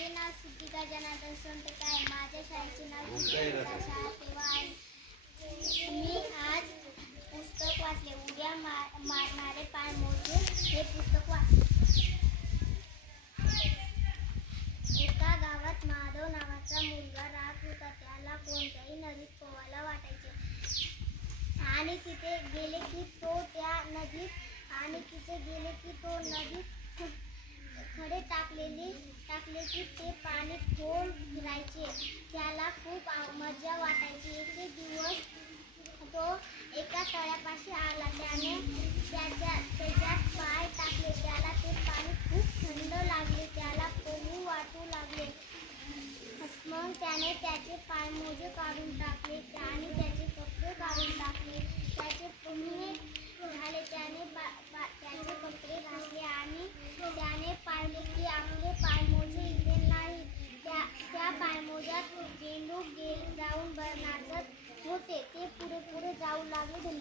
माझे नाव सिद्धिका जनार्दन सोनटके आहे. माझ्या शाळेचे नाव जिल्हा शाळा तेव्हा आहे. मी आज पुस्तक वाचले. उड्या मारणारे पाय मोजे हे पुस्तक वाचले. एका गावात माधव नावाचा मुलगा राहत होता. त्याला कोणत्याही नदीत पोहायला वाटायचे आणि तिथे गेले की तो नदीत खडे टाकले की ते पाणी खोल फिरायचे. त्याला खूप मजा वाटायची. एक दिवस तो एका तळ्यापाशी आला. त्याने त्याच्यात पाय टाकले. त्याला ते पाणी खूप थंड लागले. त्याला पोहू वाटू लागले. मग त्याने त्याचे पायमोजे काढून टाकले आणि त्याचे कपडे काढून टाकले. त्याचे पोहणे झाले. त्याने त्याचे कपडे घातले आणि त्याने पाहिले की आपले पायमोजे इथे नाही. त्या पायमोज्यात चेंडू जाऊन नाचत होते. ते पुढे जाऊ लागले.